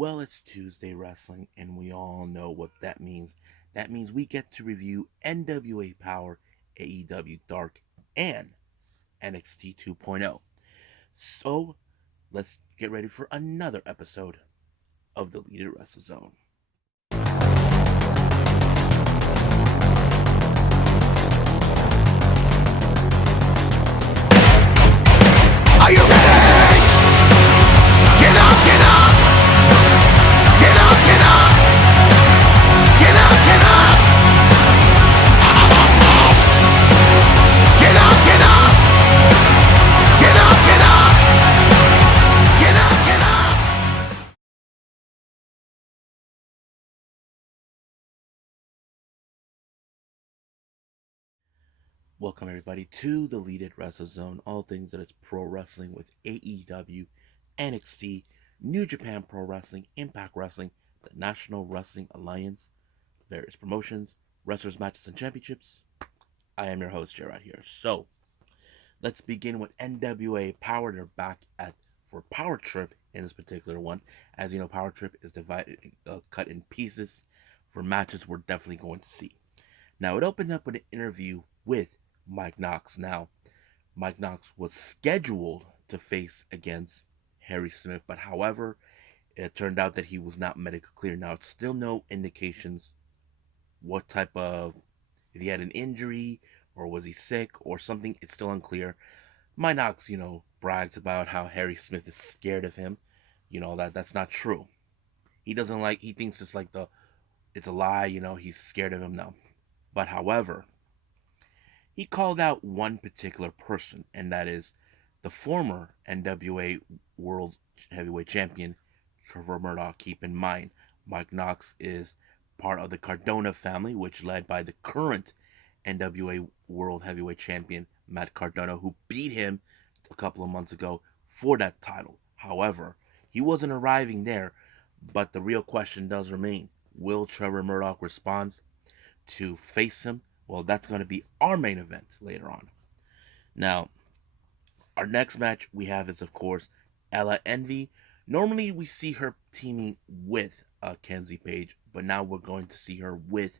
Well, it's Tuesday Wrestling, and we all know what that means. That means we get to review NWA Powerrr, AEW Dark, and NXT 2.0. So, let's get ready for another episode of the Leader Wrestle Zone. Are you ready? Get up, get up! Get up, get up! Get up, get up! Get up, get up! Get up, get up! Get up, get up! Welcome, everybody, to the Leader Wrestle Zone. All things that is pro wrestling with AEW, NXT, New Japan Pro Wrestling, Impact Wrestling, the National Wrestling Alliance, various promotions, wrestlers, matches, and championships. I am your host, Gerard here. So, let's begin with NWA Powerrr. They're back at for Powerrr Trip in this particular one. As you know, Powerrr Trip is divided, cut in pieces for matches we're definitely going to see. Now, it opened up with an interview with Mike Knox. Now, Mike Knox was scheduled to face against Harry Smith, but however, it turned out that he was not medically clear. Now, it's still no indications what type of, if he had an injury or was he sick or something. It's still unclear. Mike Knox, brags about how Harry Smith is scared of him. That's not true. He thinks it's a lie, he's scared of him now. But however, he called out one particular person, and that is the former NWA World Heavyweight Champion, Trevor Murdoch. Keep in mind, Mike Knox is part of the Cardona family, which led by the current NWA World Heavyweight Champion, Matt Cardona, who beat him a couple of months ago for that title. However, he wasn't arriving there, but the real question does remain. Will Trevor Murdoch respond to face him? Well, that's going to be our main event later on. Now, our next match we have is, of course, Ella Envy. Normally, we see her teaming with Kenzie Page, but now we're going to see her with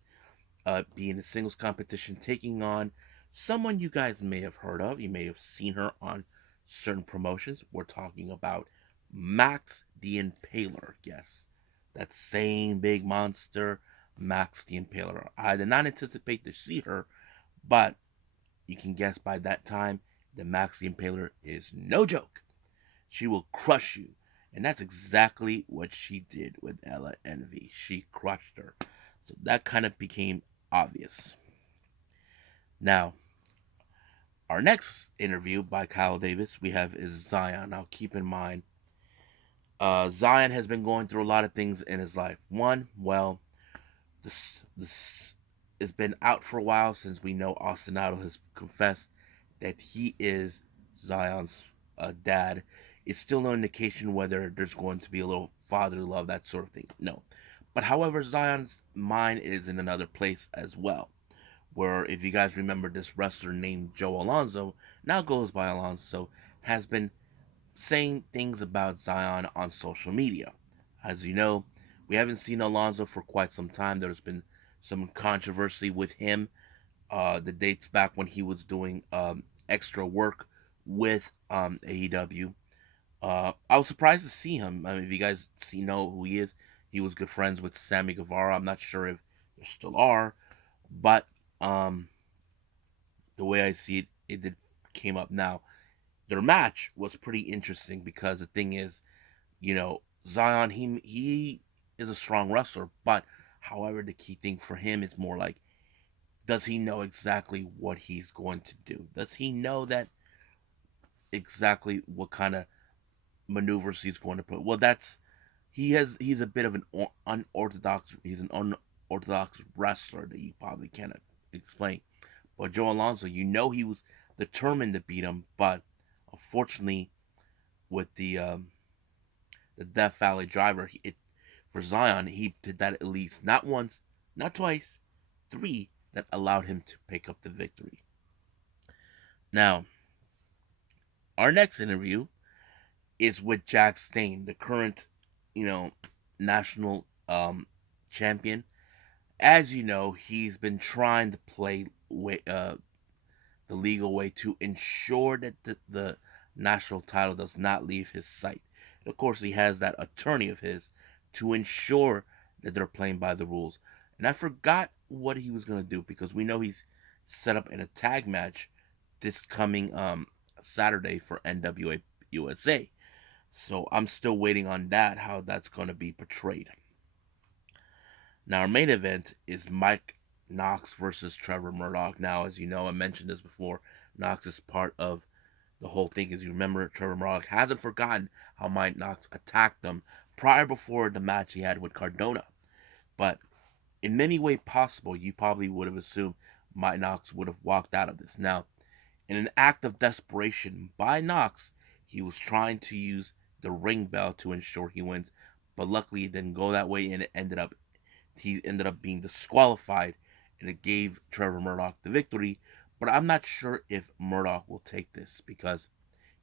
being a singles competition, taking on someone you guys may have heard of. You may have seen her on certain promotions. We're talking about Max the Impaler. Yes, that same big monster, Max the Impaler. I did not anticipate to see her, but you can guess by that time that Max the Impaler is no joke. She will crush you. And that's exactly what she did with Ella Envy. She crushed her. So that kind of became obvious. Now, our next interview by Kyle Davis we have is Zion. Now, keep in mind, Zion has been going through a lot of things in his life. One, well, this has been out for a while since we know Austin Idol has confessed that he is Zion's dad. It's still no indication whether there's going to be a little father love, that sort of thing. No. But however, Zion's mind is in another place as well. Where, if you guys remember, this wrestler named Joe Alonzo, now goes by Alonzo, has been saying things about Zion on social media. As you know, we haven't seen Alonzo for quite some time. There's been some controversy with him. The dates back when he was doing extra work with AEW. I was surprised to see him. I mean, if you guys know who he was good friends with Sammy Guevara. I'm not sure if there still are, but the way I see it, it did came up now. Their match was pretty interesting because the thing is, Zion he is a strong wrestler, but however, the key thing for him is more like, does he know exactly what he's going to do? Does he know that exactly what kind of maneuvers he's going to put? Well, he's a bit of an unorthodox wrestler that you probably cannot explain. But Joe Alonso, he was determined to beat him, but unfortunately, with the Death Valley Driver, for Zion, he did that at least not once, not twice, three, that allowed him to pick up the victory. Now, our next interview is with Jack Stain, the current, national champion. As you know, he's been trying to play the legal way to ensure that the national title does not leave his sight. And of course, he has that attorney of his to ensure that they're playing by the rules. And I forgot what he was going to do because we know he's set up in a tag match this coming Saturday for NWA USA. So I'm still waiting on that, how that's going to be portrayed. Now, our main event is Mike Knox versus Trevor Murdoch. Now, as you know, I mentioned this before. Knox is part of the whole thing. As you remember, Trevor Murdoch hasn't forgotten how Mike Knox attacked them prior before the match he had with Cardona. But in many ways possible, you probably would have assumed Mike Knox would have walked out of this. Now, in an act of desperation by Knox, he was trying to use the ring bell to ensure he wins, but luckily it didn't go that way, and he ended up being disqualified, and it gave Trevor Murdoch the victory. But I'm not sure if Murdoch will take this because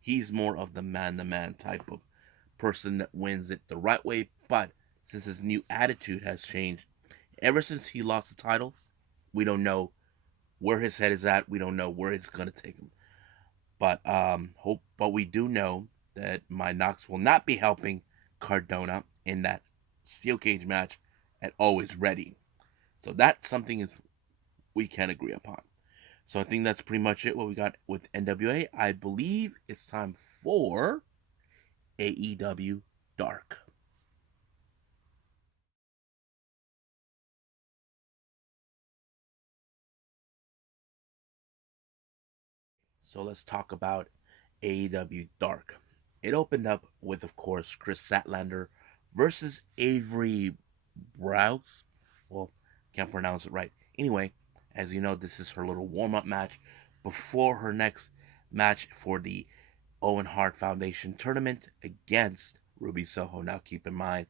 he's more of the man-to-man type of person that wins it the right way. But since his new attitude has changed, ever since he lost the title, we don't know where his head is at. We don't know where it's gonna take him. But we do know that my Knox will not be helping Cardona in that steel cage match at Always Ready. So that's something is we can agree upon. So I think that's pretty much it. What we got with NWA. I believe it's time for AEW Dark. So let's talk about AEW Dark. It opened up with, of course, Chris Statlander versus Avery Browse. Well, can't pronounce it right. Anyway, as you know, this is her little warm up match before her next match for the Owen Hart Foundation tournament against Ruby Soho. Now, keep in mind,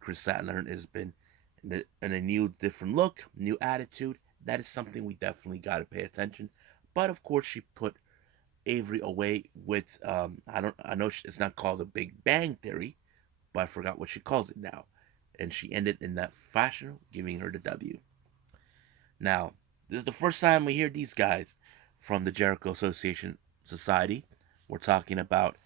Chris Statlander has been in a new, different look, new attitude. That is something we definitely got to pay attention. But of course, she put Avery away with I know it's not called a Big Bang Theory, but I forgot what she calls it now. And she ended in that fashion, giving her the W. Now, this is the first time we hear these guys from the Jericho Association Society. We're talking about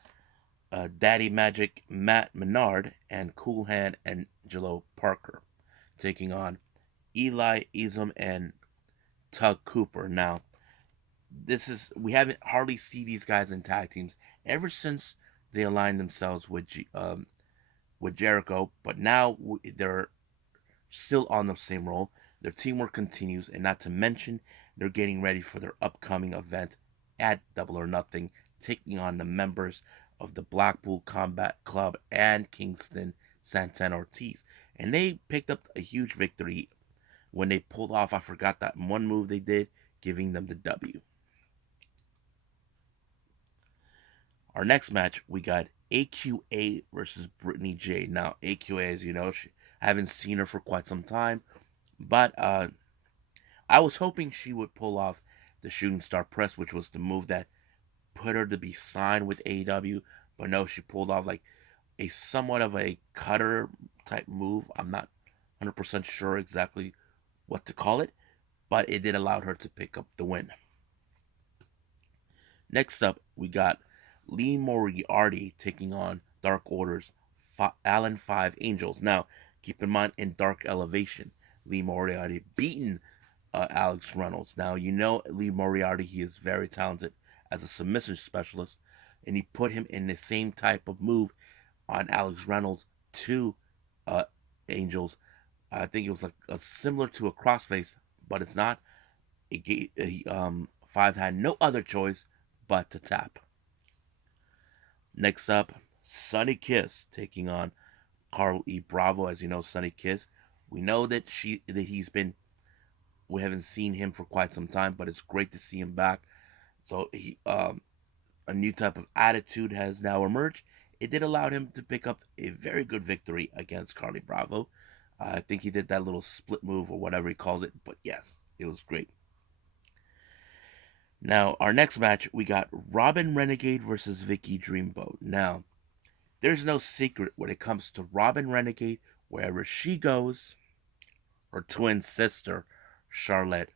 Daddy Magic Matt Menard and Cool Hand Angelo Parker taking on Eli Isom and Tug Cooper. Now, this is we haven't hardly see these guys in tag teams ever since they aligned themselves with Jericho, but now they're still on the same role. Their teamwork continues, and not to mention, they're getting ready for their upcoming event at Double or Nothing, taking on the members of the Blackpool Combat Club and Kingston Santana Ortiz. And they picked up a huge victory when they pulled off, I forgot that one move they did, giving them the W. Our next match, we got AQA versus Brittany J. Now, AQA, as you know, I haven't seen her for quite some time, but I was hoping she would pull off the Shooting Star Press, which was the move that put her to be signed with AEW. But no, she pulled off like a somewhat of a cutter type move. I'm not 100% sure exactly what to call it, but it did allow her to pick up the win. Next up, we got Lee Moriarty taking on Dark Order's Allen 5 Angels. Now, keep in mind, in Dark Elevation, Lee Moriarty beaten Alex Reynolds. Now, you know Lee Moriarty, he is very talented as a submission specialist, and he put him in the same type of move on Alex Reynolds to uh, Angels. I think it was like similar to a crossface, but it's not. Five had no other choice but to tap. Next up, Sunny Kiss taking on Carl E. Bravo. As you know, Sunny Kiss. We know that he's been. We haven't seen him for quite some time, but it's great to see him back. So a new type of attitude has now emerged. It did allow him to pick up a very good victory against Carly Bravo. I think he did that little split move or whatever he calls it, but yes, it was great. Now, our next match, we got Robin Renegade versus Vicky Dreamboat. Now, There's no secret when it comes to Robin Renegade. Wherever she goes, her twin sister, Charlotte,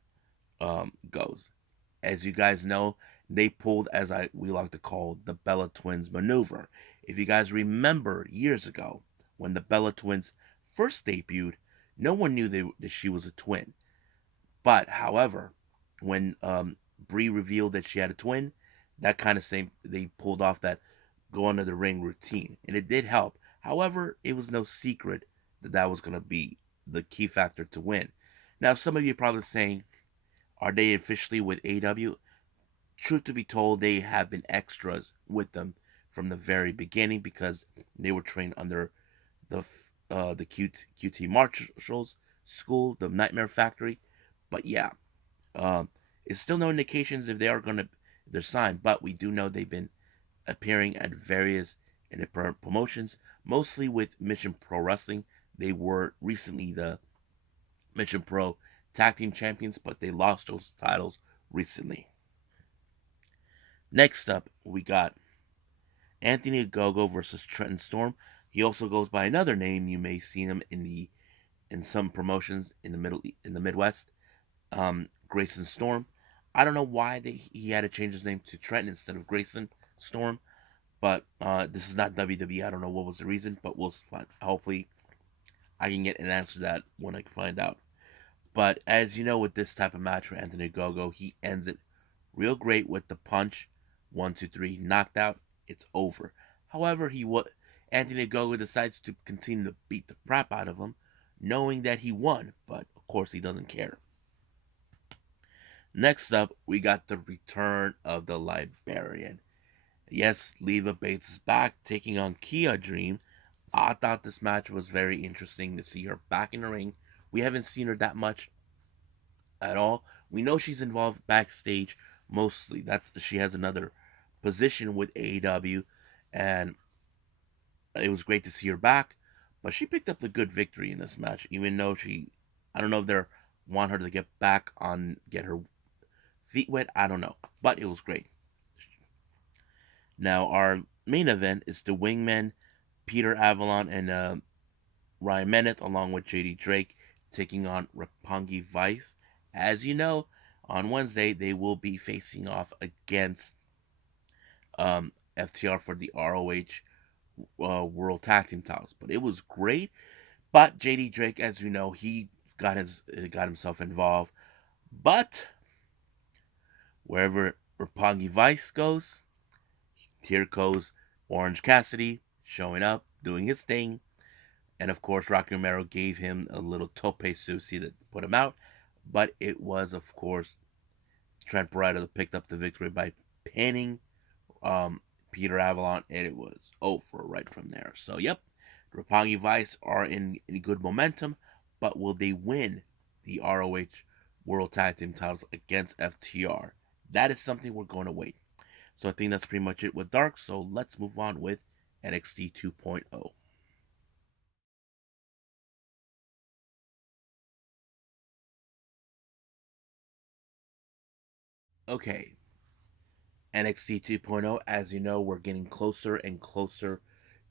goes. As you guys know, they pulled, we like to call, the Bella Twins maneuver. If you guys remember years ago, when the Bella Twins first debuted, no one knew that she was a twin. But, however, when Brie revealed that she had a twin, that kind of same they pulled off that go under the ring routine, and it did help. However, it was no secret that that was going to be the key factor to win. Now, some of you are probably saying, are they officially with AEW? Truth to be told, they have been extras with them from the very beginning because they were trained under the QT Marshall's school, the Nightmare Factory. But yeah, um, it's still no indications if they are gonna they're signed, but we do know they've been appearing at various promotions, mostly with Mission Pro Wrestling. They were recently the Mission Pro Tag Team Champions, but they lost those titles recently. Next up, we got Anthony Ogogo versus Trenton Storm. He also goes by another name. You may see him in some promotions in the Midwest. Grayson Storm. I don't know why he had to change his name to Trenton instead of Grayson Storm, but this is not WWE. I don't know what was the reason, but we'll find. Hopefully, I can get an answer to that when I can find out. But as you know, with this type of match for Anthony Gogo, he ends it real great with the punch. 1, 2, 3, knocked out. It's over. However, Anthony Gogo decides to continue to beat the crap out of him, knowing that he won, but of course he doesn't care. Next up, we got the return of the Librarian. Yes, Leva Bates is back, taking on Kia Dream. I thought this match was very interesting to see her back in the ring. We haven't seen her that much at all. We know she's involved backstage mostly. She has another position with AEW, and it was great to see her back. But she picked up the good victory in this match, even though I don't know if they want her to get her feet wet. I don't know, but it was great. Now our main event is the Wingmen, Peter Avalon and Ryan Meneth, along with JD Drake, taking on Roppongi Vice. As you know, on Wednesday they will be facing off against FTR for the ROH World Tag Team titles. But it was great. But JD Drake, as you know, he got himself involved. But wherever Roppongi Vice goes, here goes Orange Cassidy showing up, doing his thing. And of course, Rocky Romero gave him a little tope sushi that put him out. But it was, of course, Trent Beretta that picked up the victory by pinning Peter Avalon, and it was over right from there. So, yep, Roppongi Vice are in good momentum, but will they win the ROH World Tag Team titles against FTR? That is something we're going to wait. So I think that's pretty much it with Dark. So let's move on with NXT 2.0. Okay, NXT 2.0, as you know, we're getting closer and closer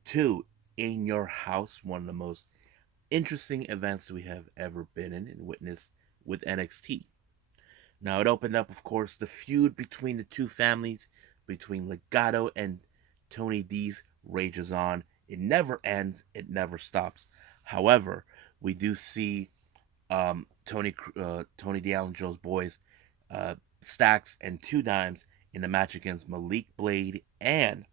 to In Your House, one of the most interesting events we have ever been in and witnessed with NXT. Now, it opened up, of course, the feud between the two families, between Legado and Tony D's, rages on. It never ends, it never stops. However, we do see Tony D'Angelo's boys, Stacks and Two Dimes, in a match against Malik Blade and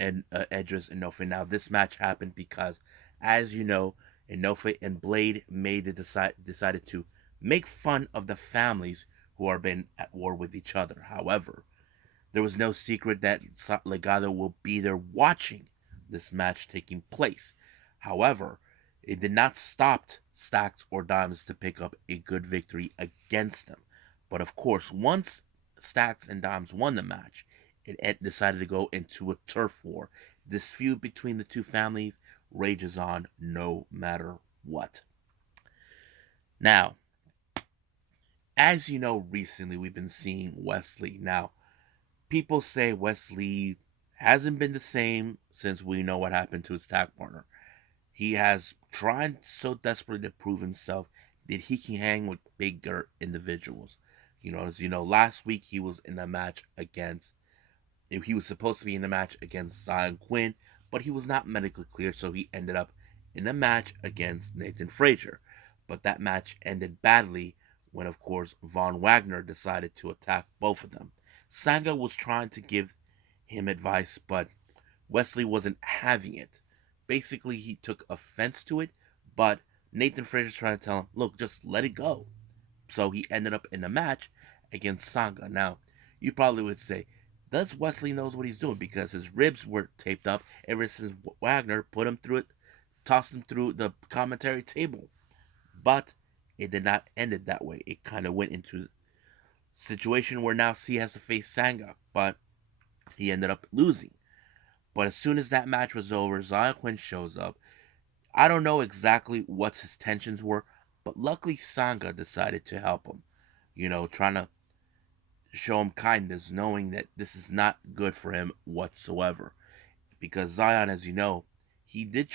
Edris Enofe. Now, this match happened because, as you know, Enofe and Blade decided to make fun of the families who are been at war with each other. However, there was no secret that Legado will be there watching this match taking place. However, it did not stop Stacks or Dimes to pick up a good victory against them. But of course, once Stacks and Dimes won the match, it decided to go into a turf war. This feud between the two families rages on no matter what. Now, as you know, recently we've been seeing Wesley. Now, people say Wesley hasn't been the same since we know what happened to his tag partner. He has tried so desperately to prove himself that he can hang with bigger individuals. As you know, last week he was in a match against he was supposed to be in the match against Zion Quinn, but he was not medically cleared, so he ended up in a match against Nathan Frazier. But that match ended badly when, of course, Von Wagner decided to attack both of them. Sanga was trying to give him advice, but Wesley wasn't having it. Basically, he took offense to it, but Nathan Frazier's trying to tell him, look, just let it go. So he ended up in a match against Sanga. Now, you probably would say, does Wesley knows what he's doing? Because his ribs were taped up ever since Wagner put him through it, tossed him through the commentary table. But it did not end it that way. It kind of went into a situation where now C has to face Sanga, but he ended up losing. But as soon as that match was over, Zion Quinn shows up. I don't know exactly what his tensions were, but luckily Sanga decided to help him. Trying to show him kindness, knowing that this is not good for him whatsoever. Because Zion, as you know, he did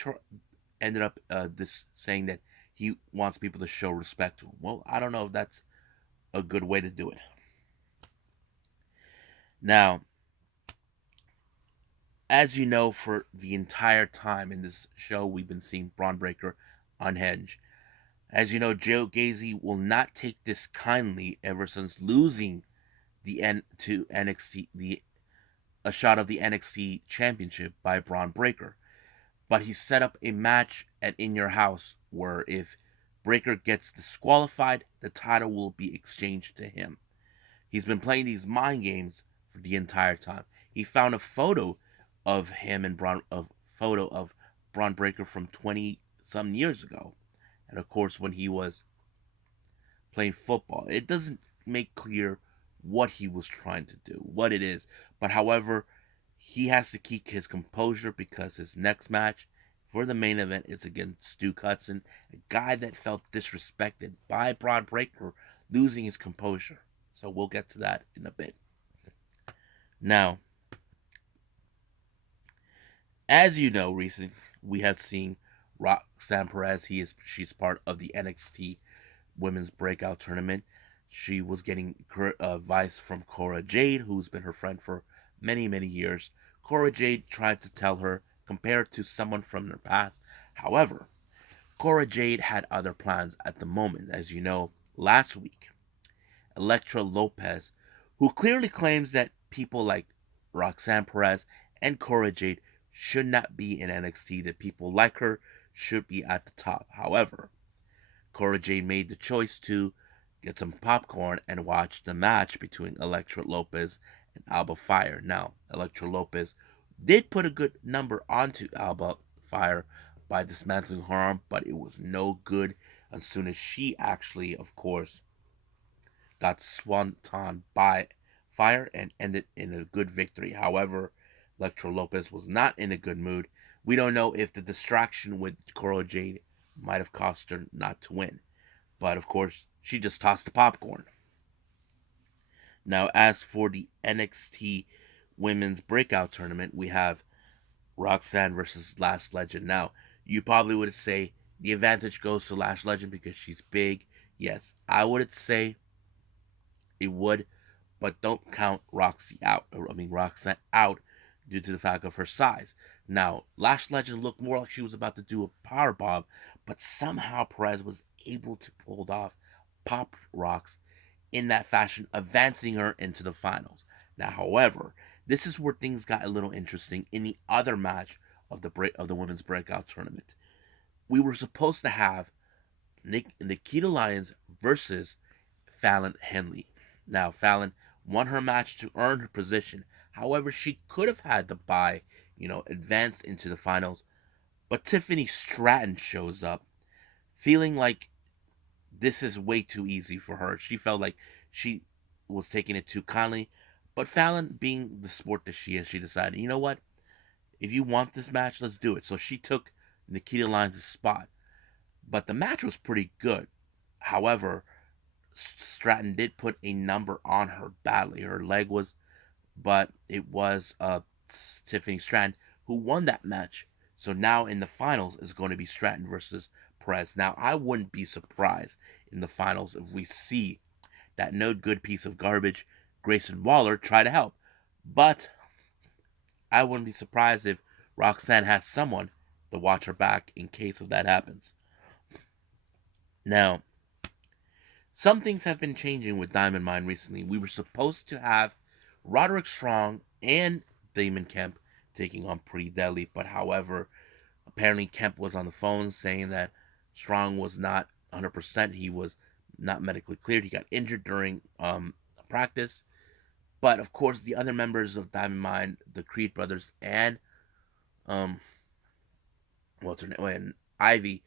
ended up this saying that he wants people to show respect to him. Well, I don't know if that's a good way to do it. Now, as you know, for the entire time in this show, we've been seeing Braun Breaker unhinged. As you know, Joe Gacy will not take this kindly ever since losing the N to NXT the a shot of the NXT championship by Braun Breaker. But he set up a match at In Your House where if Breaker gets disqualified, the title will be exchanged to him. He's been playing these mind games for the entire time. He found a photo of him and Braun Breaker from 20 some years ago. And of course when he was playing football. It doesn't make clear what he was trying to do, what it is. But however, he has to keep his composure because his next match for the main event is against Stu Hudson, a guy that felt disrespected by Braun Breaker, losing his composure. So we'll get to that in a bit. Now, as you know, recently we have seen Roxanne Perez. She's part of the NXT Women's Breakout Tournament. She was getting advice from Cora Jade, who's been her friend for many, many years. Cora Jade tried to tell her, compare it to someone from her past. However, Cora Jade had other plans at the moment. As you know, last week, Elektra Lopez, who clearly claims that people like Roxanne Perez and Cora Jade should not be in NXT, that people like her should be at the top. However, Cora Jade made the choice to get some popcorn and watch the match between Elektra Lopez and Alba Fire. Now, Elektra Lopez did put a good number onto Alba Fire by dismantling her arm, but it was no good as soon as she actually, of course, got swanton by Fire and ended in a good victory. However, Elektra Lopez was not in a good mood. We don't know if the distraction with Cora Jade might have cost her not to win. But of course, she just tossed the popcorn. Now, as for the NXT Women's Breakout Tournament, we have Roxanne versus Lash Legend. Now, you probably would say the advantage goes to Lash Legend because she's big. Yes, I would say it would, but don't count Roxanne out due to the fact of her size. Now, Lash Legend looked more like she was about to do a power bomb, but somehow Perez was able to pull off Pop Rocks in that fashion, advancing her into the finals. Now, however, this is where things got a little interesting in the other match of the women's breakout tournament. We were supposed to have Nikita Lyons versus Fallon Henley. Now, Fallon won her match to earn her position. However, she could have had the bye, advanced into the finals. But Tiffany Stratton shows up, feeling like this is way too easy for her. She felt like she was taking it too kindly. But Fallon, being the sport that she is, she decided, you know what? If you want this match, let's do it. So she took Nikita Lyons' spot. But the match was pretty good. However, Stratton did put a number on her badly. Her leg was, but it was Tiffany Stratton who won that match. So now in the finals is going to be Stratton versus Perez. Now I wouldn't be surprised in the finals if we see that no good piece of garbage, Grayson Waller, try to help. But I wouldn't be surprised if Roxanne has someone to watch her back in case of that happens. Now, some things have been changing with Diamond Mine recently. We were supposed to have Roderick Strong and Damon Kemp taking on Pretty Deadly, but however, apparently Kemp was on the phone saying that Strong was not 100%. He was not medically cleared. He got injured during practice. But of course, the other members of Diamond Mine, the Creed brothers, and um, what's her name, and Ivy,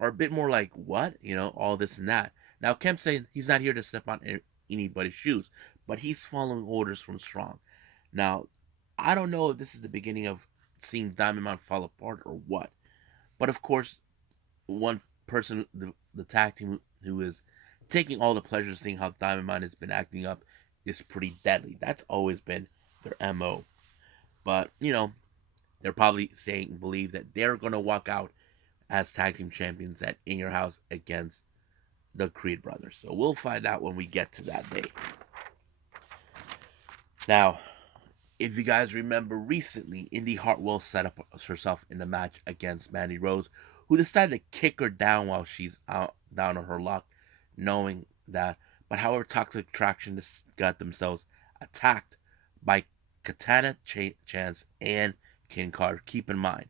are a bit more like, what? All this and that. Now, Kemp's saying he's not here to step on anybody's shoes, but he's following orders from Strong. Now, I don't know if this is the beginning of seeing Diamond Mine fall apart or what. But of course, one person, the tag team who is taking all the pleasure seeing how Diamond Mine has been acting up is Pretty Deadly. That's always been their MO. But, they're probably believe that they're going to walk out as tag team champions at In Your House against the Creed brothers. So we'll find out when we get to that day. Now, if you guys remember recently, Indy Hartwell set up herself in a match against Mandy Rose, who decided to kick her down while she's out down on her luck, knowing that. But however, Toxic Attraction got themselves attacked by Katana Chance and King Carter. Keep in mind,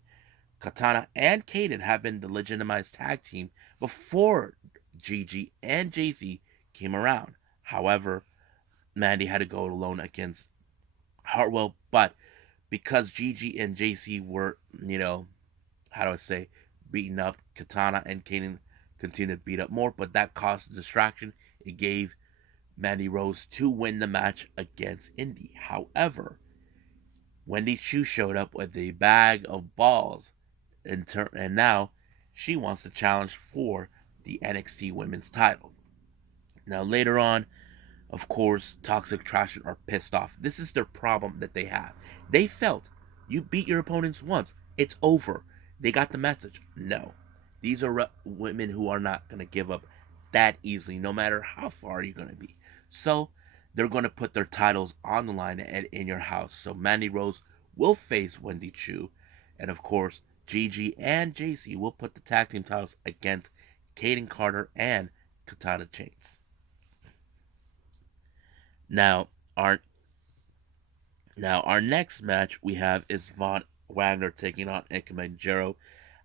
Katana and Kaden have been the legitimized tag team before Gigi and JC came around. However, Mandy had to go alone against Hartwell, but because Gigi and JC were, how do I say, beaten up, Katana and Kaden continued to beat up more, but that caused a distraction. It gave Mandy Rose to win the match against Indy. However, Wendy Chu showed up with a bag of balls, and now she wants to challenge for the NXT Women's title. Now, later on, of course, Toxic Attraction are pissed off. This is their problem that they have. They felt you beat your opponents once, it's over. They got the message. No. These are women who are not going to give up that easily, no matter how far you're going to be. So, they're going to put their titles on the line at In Your House. So, Mandy Rose will face Wendy Chu. And of course, Gigi and JC will put the tag team titles against Kaden Carter and Katana Chains. Now, our next match we have is Von Wagner taking on Ike Manjaro.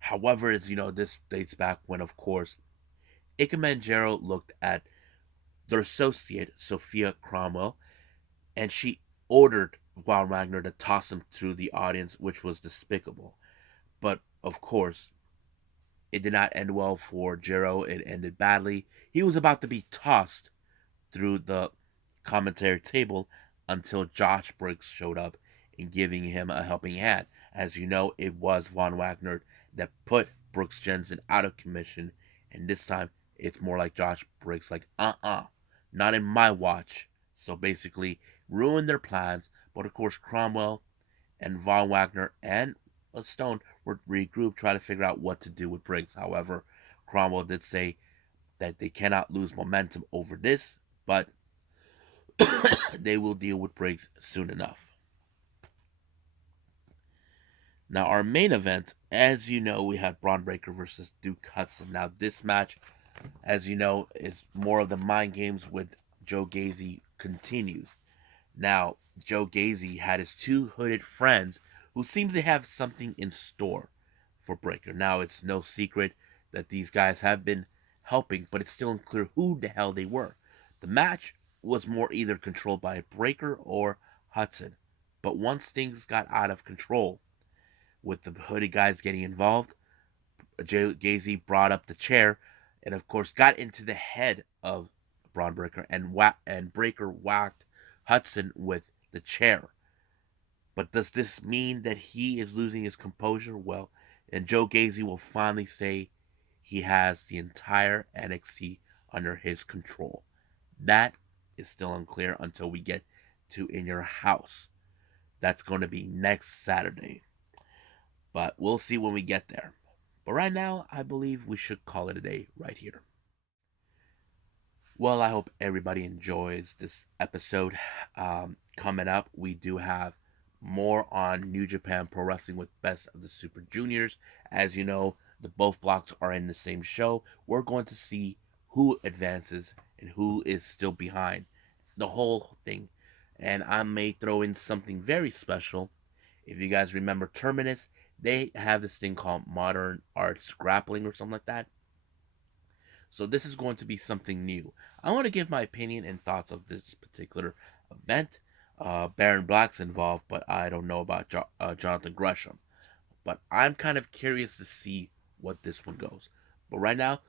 However, as you know, this dates back when, of course, Ike Manjaro looked at their associate, Sophia Cromwell, and she ordered Von Wagner to toss him through the audience, which was despicable. But, of course, it did not end well for Jero. It ended badly. He was about to be tossed through the commentary table until Josh Briggs showed up and giving him a helping hand. As you know, it was Von Wagner that put Brooks Jensen out of commission, and this time it's more like Josh Briggs, like, not in my watch. So basically, ruined their plans. But of course, Cromwell and Von Wagner and Stone were regrouped, trying to figure out what to do with Briggs. However, Cromwell did say that they cannot lose momentum over this, but they will deal with Briggs soon enough. Now, our main event, as you know, we had Braun Breaker versus Duke Hudson. Now, this match, as you know, is more of the mind games with Joe Gacy continues. Now, Joe Gacy had his two hooded friends who seems to have something in store for Breaker. Now, it's no secret that these guys have been helping, but it's still unclear who the hell they were. The match was more either controlled by Breaker or Hudson. But once things got out of control, with the hooded guys getting involved, Joe Gacy brought up the chair and, of course, got into the head of Braun Breaker, and Breaker whacked Hudson with the chair. But does this mean that he is losing his composure? Well, and Joe Gacy will finally say he has the entire NXT under his control. That is still unclear until we get to In Your House. That's going to be next Saturday. But we'll see when we get there. But right now, I believe we should call it a day right here. Well, I hope everybody enjoys this episode. Coming up, we do have more on New Japan Pro Wrestling with Best of the Super Juniors. As you know, the both blocks are in the same show. We're going to see who advances and who is still behind the whole thing. And I may throw in something very special. If you guys remember Terminus, they have this thing called Modern Arts Grappling or something like that. So this is going to be something new. I want to give my opinion and thoughts of this particular event. Baron Black's involved, but I don't know about Jonathan Gresham. But I'm kind of curious to see what this one goes. But right now,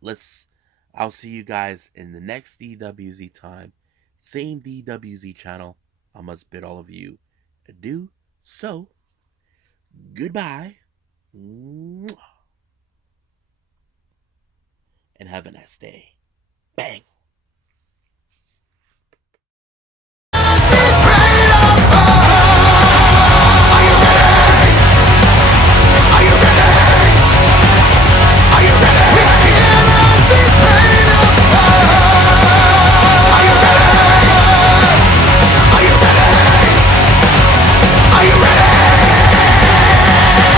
let's. I'll see you guys in the next DWZ time. Same DWZ channel. I must bid all of you adieu. So, goodbye. And have a nice day. Bang.